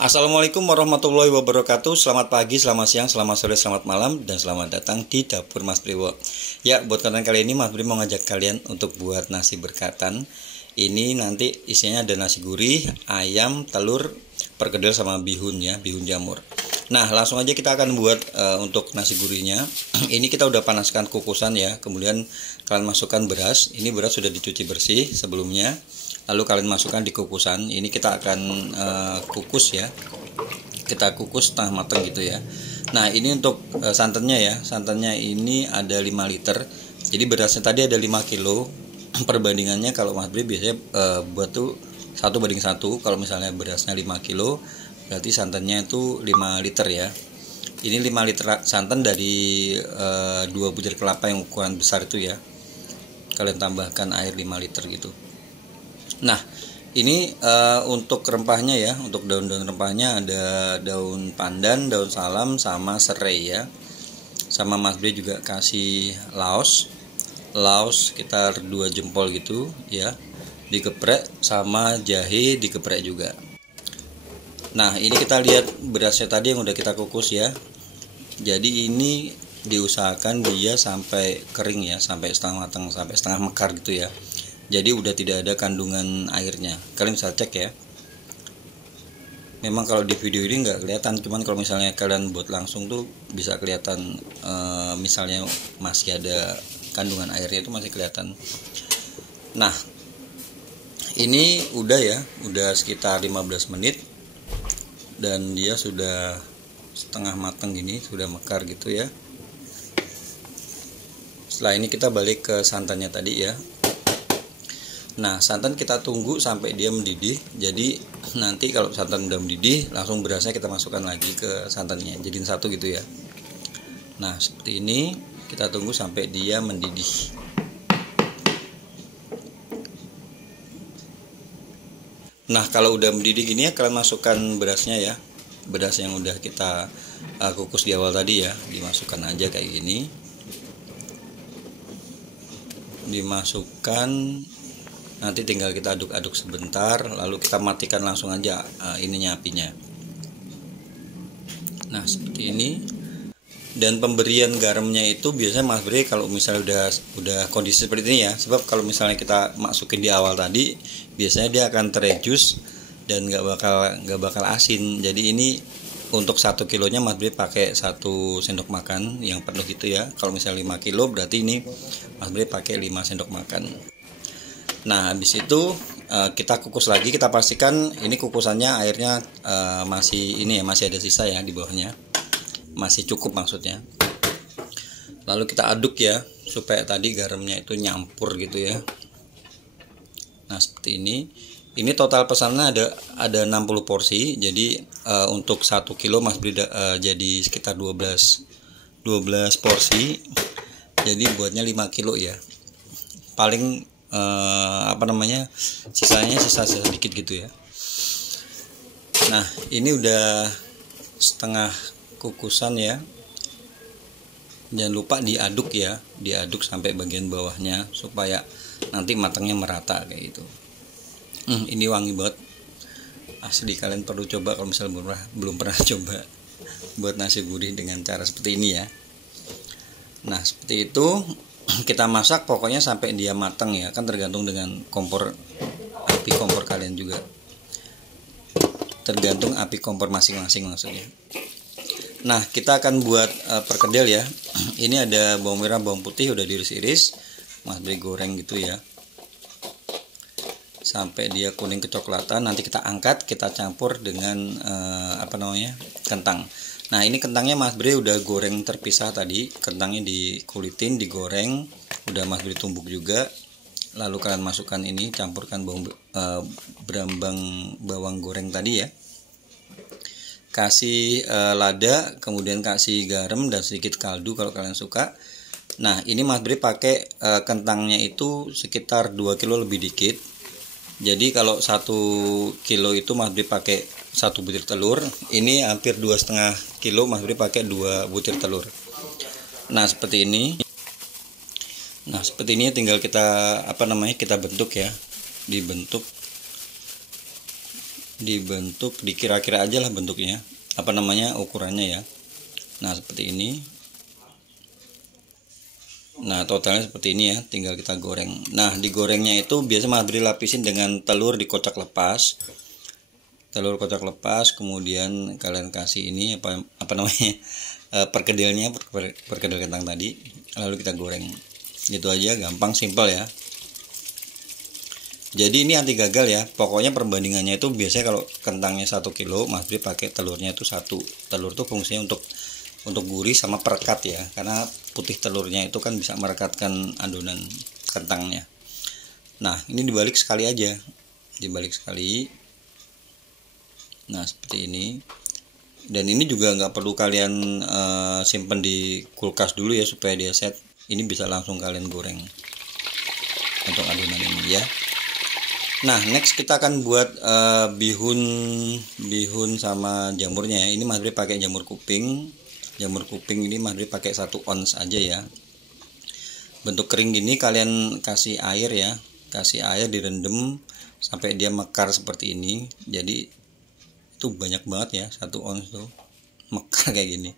Assalamualaikum warahmatullahi wabarakatuh. Selamat pagi, selamat siang, selamat sore, selamat malam, dan selamat datang di Dapur Mas Priwo. Ya, buat konten kali ini Mas Pri mau ngajak kalian untuk buat nasi berkatan. Ini nanti isinya ada nasi gurih, ayam, telur, perkedel sama bihun ya, bihun jamur. Nah, langsung aja kita akan buat untuk nasi gurihnya. Ini kita udah panaskan kukusan ya. Kemudian kalian masukkan beras. Ini beras sudah dicuci bersih sebelumnya. Lalu kalian masukkan di kukusan. Ini kita akan kukus ya. Kita kukus setengah matang gitu ya. Nah, ini untuk santannya ya. Santannya ini ada 5 liter. Jadi berasnya tadi ada 5 kilo. Perbandingannya kalau Mas Bri biasanya buat tuh 1:1. Kalau misalnya berasnya 5 kilo, berarti santannya itu 5 liter ya. Ini 5 liter santan dari 2 butir kelapa yang ukuran besar itu ya. Kalian tambahkan air 5 liter gitu. Nah, ini untuk rempahnya ya. Untuk daun-daun rempahnya ada daun pandan, daun salam, sama serai ya. Sama Mas Bri juga kasih laos sekitar 2 jempol gitu ya. Digeprek, sama jahe digeprek juga. Nah, ini kita lihat berasnya tadi yang udah kita kukus ya. Jadi ini diusahakan dia sampai kering ya, sampai setengah matang, sampai setengah mekar gitu ya. Jadi udah tidak ada kandungan airnya. Kalian bisa cek ya. Memang kalau di video ini nggak kelihatan, cuman kalau misalnya kalian buat langsung tuh bisa kelihatan. Misalnya masih ada kandungan airnya itu masih kelihatan. Nah, ini udah ya, udah sekitar 15 menit. Dan dia sudah setengah matang gini, sudah mekar gitu ya. Setelah ini kita balik ke santannya tadi ya. Nah, santan kita tunggu sampai dia mendidih. Jadi nanti kalau santan udah mendidih, langsung berasnya kita masukkan lagi ke santannya, jadiin satu gitu ya. Nah, seperti ini kita tunggu sampai dia mendidih. Nah, kalau udah mendidih gini ya, kalian masukkan berasnya ya. Beras yang udah kita kukus di awal tadi ya, dimasukkan aja kayak gini. Dimasukkan, nanti tinggal kita aduk-aduk sebentar, lalu kita matikan langsung aja ininya, apinya. Nah, seperti ini. Dan pemberian garamnya itu biasanya Mas Bri kalau misalnya udah kondisi seperti ini ya, sebab kalau misalnya kita masukin di awal tadi biasanya dia akan terejus dan nggak bakal asin. Jadi ini untuk 1 kilonya Mas Bri pakai 1 sendok makan yang penuh gitu ya. Kalau misalnya 5 kilo berarti ini Mas Bri pakai 5 sendok makan. Nah, habis itu kita kukus lagi, kita pastikan ini kukusannya airnya masih ada sisa ya di bawahnya. Masih cukup maksudnya. Lalu kita aduk ya supaya tadi garamnya itu nyampur gitu ya. Nah, seperti ini. Ini total pesannya ada 60 porsi. Jadi untuk 1 kilo Mas Bri jadi sekitar 12 porsi. Jadi buatnya 5 kilo ya. Paling sisanya sisa sedikit gitu ya. Nah, ini udah setengah kukusan ya. Jangan lupa diaduk ya, diaduk sampai bagian bawahnya supaya nanti matangnya merata kayak gitu. Ini wangi banget, asli kalian perlu coba kalau misalnya belum pernah coba buat nasi gurih dengan cara seperti ini ya. Nah, seperti itu kita masak pokoknya sampai dia matang ya, kan tergantung dengan api kompor kalian juga, tergantung api kompor masing-masing maksudnya. Nah, kita akan buat perkedel ya. Ini ada bawang merah, bawang putih udah diiris-iris, Mas Bri goreng gitu ya sampai dia kuning kecoklatan. Nanti kita angkat, kita campur dengan kentang. Nah, ini kentangnya Mas Bri udah goreng terpisah tadi. Kentangnya dikulitin, digoreng, udah Mas Bri tumbuk juga. Lalu kalian masukkan ini, campurkan berambang bawang goreng tadi ya. Kasih lada, kemudian kasih garam dan sedikit kaldu kalau kalian suka. Nah, ini Mas Bri pakai kentangnya itu sekitar 2 kilo lebih dikit. Jadi kalau 1 kilo itu Mas Bri pakai 1 butir telur. Ini hampir 2,5 kilo Mas Bri pakai 2 butir telur. Nah, seperti ini. Nah, seperti ini tinggal kita kita bentuk ya. Dibentuk dibentuk dikira-kira aja lah bentuknya, apa namanya, ukurannya ya. Nah seperti ini. Nah totalnya seperti ini ya, tinggal kita goreng. Nah digorengnya itu biasa Mas Bri lapisin dengan telur dikocak lepas, telur kocak lepas, kemudian kalian kasih ini apa namanya, perkedelnya, perkedel kentang tadi, lalu kita goreng. Gitu aja, gampang, simpel ya. Jadi ini anti gagal ya. Pokoknya perbandingannya itu biasanya kalau kentangnya 1 kilo, Mas Bri pakai telurnya itu 1. Telur tuh fungsinya untuk gurih sama perekat ya. Karena putih telurnya itu kan bisa merekatkan adonan kentangnya. Nah, ini dibalik sekali aja. Dibalik sekali. Nah, seperti ini. Dan ini juga nggak perlu kalian simpen di kulkas dulu ya supaya dia set. Ini bisa langsung kalian goreng untuk adonan ini ya. Nah next kita akan buat bihun sama jamurnya ya. Ini Mas Bri pakai jamur kuping. Jamur kuping ini Mas Bri pakai 1 ons aja ya. Bentuk kering gini kalian kasih air ya. Kasih air direndam sampai dia mekar seperti ini. Jadi itu banyak banget ya, 1 ons tuh mekar kayak gini.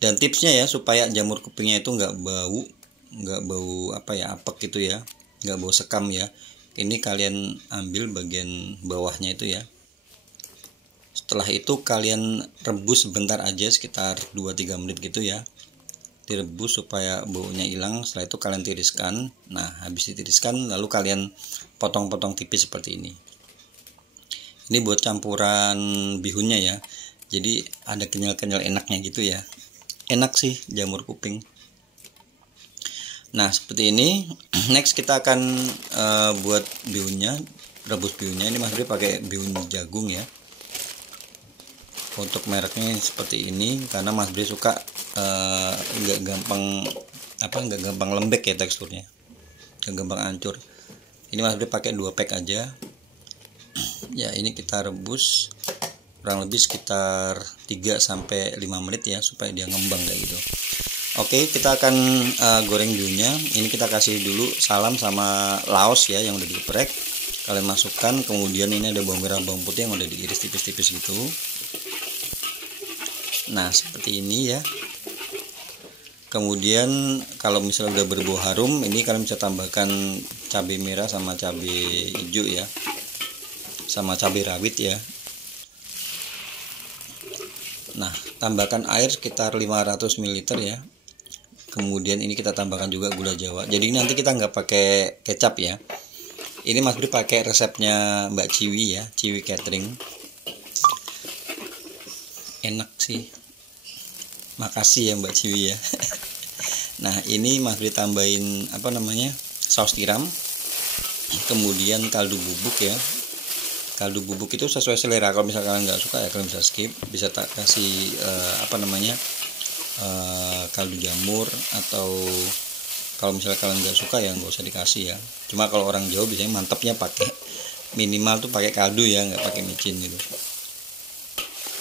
Dan tipsnya ya supaya jamur kupingnya itu nggak bau apa ya, apek gitu ya, nggak bau sekam ya. Ini kalian ambil bagian bawahnya itu ya. Setelah itu kalian rebus sebentar aja, sekitar 2-3 menit gitu ya. Direbus supaya baunya hilang. Setelah itu kalian tiriskan. Nah habis ditiriskan lalu kalian potong-potong tipis seperti ini. Ini buat campuran bihunnya ya. Jadi ada kenyal-kenyal enaknya gitu ya. Enak sih jamur kuping. Nah seperti ini. Next kita akan buat bihunnya, rebus bihunnya. Ini Mas Bri pakai bihun jagung ya. Untuk mereknya seperti ini karena Mas Bri suka nggak gampang lembek ya teksturnya, nggak gampang hancur. Ini Mas Bri pakai 2 pack aja. Ya ini kita rebus kurang lebih sekitar 3-5 menit ya supaya dia ngembang kayak gitu. Oke, kita akan goreng bihunnya. Ini kita kasih dulu salam sama laos ya yang udah digeprek. Kalian masukkan, kemudian ini ada bawang merah, bawang putih yang udah diiris tipis-tipis gitu. Nah, seperti ini ya. Kemudian kalau misalnya udah berbau harum, ini kalian bisa tambahkan cabai merah sama cabai hijau ya. Sama cabai rawit ya. Nah, tambahkan air sekitar 500 ml ya. Kemudian ini kita tambahkan juga gula Jawa. Jadi nanti kita nggak pakai kecap ya. Ini Mas Bri pakai resepnya Mbak Ciwi ya, Ciwi Catering. Enak sih. Makasih ya Mbak Ciwi ya. Nah, ini Mas Bri tambahin apa namanya? Saus tiram. Kemudian kaldu bubuk ya. Kaldu bubuk itu sesuai selera. Kalau misalkan kalian nggak suka ya kalian bisa skip. Bisa tak kasih kaldu jamur, atau kalau misalnya kalian nggak suka ya nggak usah dikasih ya. Cuma kalau orang Jawa biasanya mantapnya pakai minimal tuh pakai kaldu ya, nggak pakai micin gitu.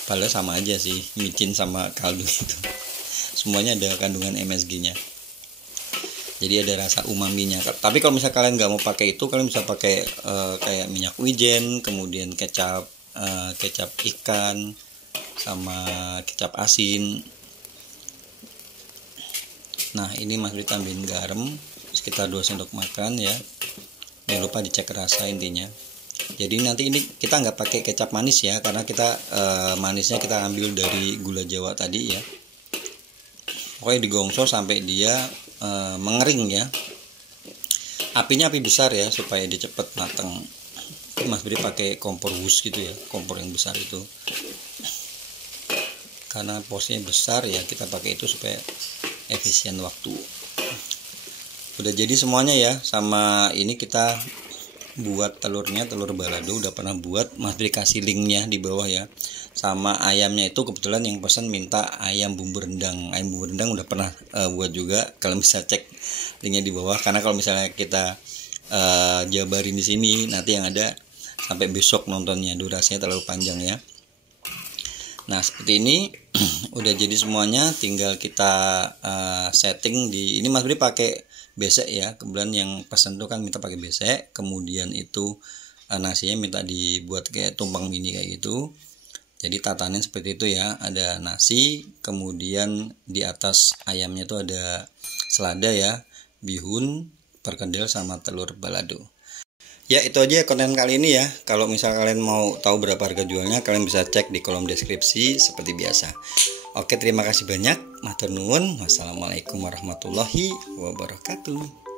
Padahal sama aja sih micin sama kaldu itu. Semuanya ada kandungan MSG-nya. Jadi ada rasa umaminya. Tapi kalau misalnya kalian nggak mau pakai itu, kalian bisa pakai kayak minyak wijen, kemudian kecap ikan, sama kecap asin. Nah ini Mas Bri tambahin garam sekitar 2 sendok makan ya. Jangan lupa dicek rasa intinya. Jadi nanti ini kita nggak pakai kecap manis ya, karena kita manisnya kita ambil dari gula Jawa tadi ya. Pokoknya digongso sampai dia mengering ya. Apinya api besar ya supaya dia cepat matang. Mas Bri pakai kompor wus gitu ya, kompor yang besar itu. Karena porsinya besar ya, kita pakai itu supaya efisien waktu. Udah jadi semuanya ya. Sama ini kita buat telurnya, telur balado udah pernah buat, Mas Bri kasih linknya di bawah ya. Sama ayamnya itu kebetulan yang pesan minta ayam bumbu rendang. Ayam bumbu rendang udah pernah buat juga. Kalian bisa cek linknya di bawah. Karena kalau misalnya kita jabarin di sini, nanti yang ada sampai besok nontonnya, durasinya terlalu panjang ya. Nah seperti ini udah jadi semuanya, tinggal kita setting di ini. Mas Bri pakai besek ya, kemudian yang pesan tuh kan minta pakai besek. Kemudian itu nasinya minta dibuat kayak tumpeng mini kayak gitu. Jadi tatanan seperti itu ya, ada nasi, kemudian di atas ayamnya tuh ada selada ya, bihun, perkedel sama telur balado. Ya itu aja konten kali ini ya. Kalau misal kalian mau tahu berapa harga jualnya, kalian bisa cek di kolom deskripsi seperti biasa. Oke, terima kasih banyak. Matur nuwun. Wassalamualaikum warahmatullahi wabarakatuh.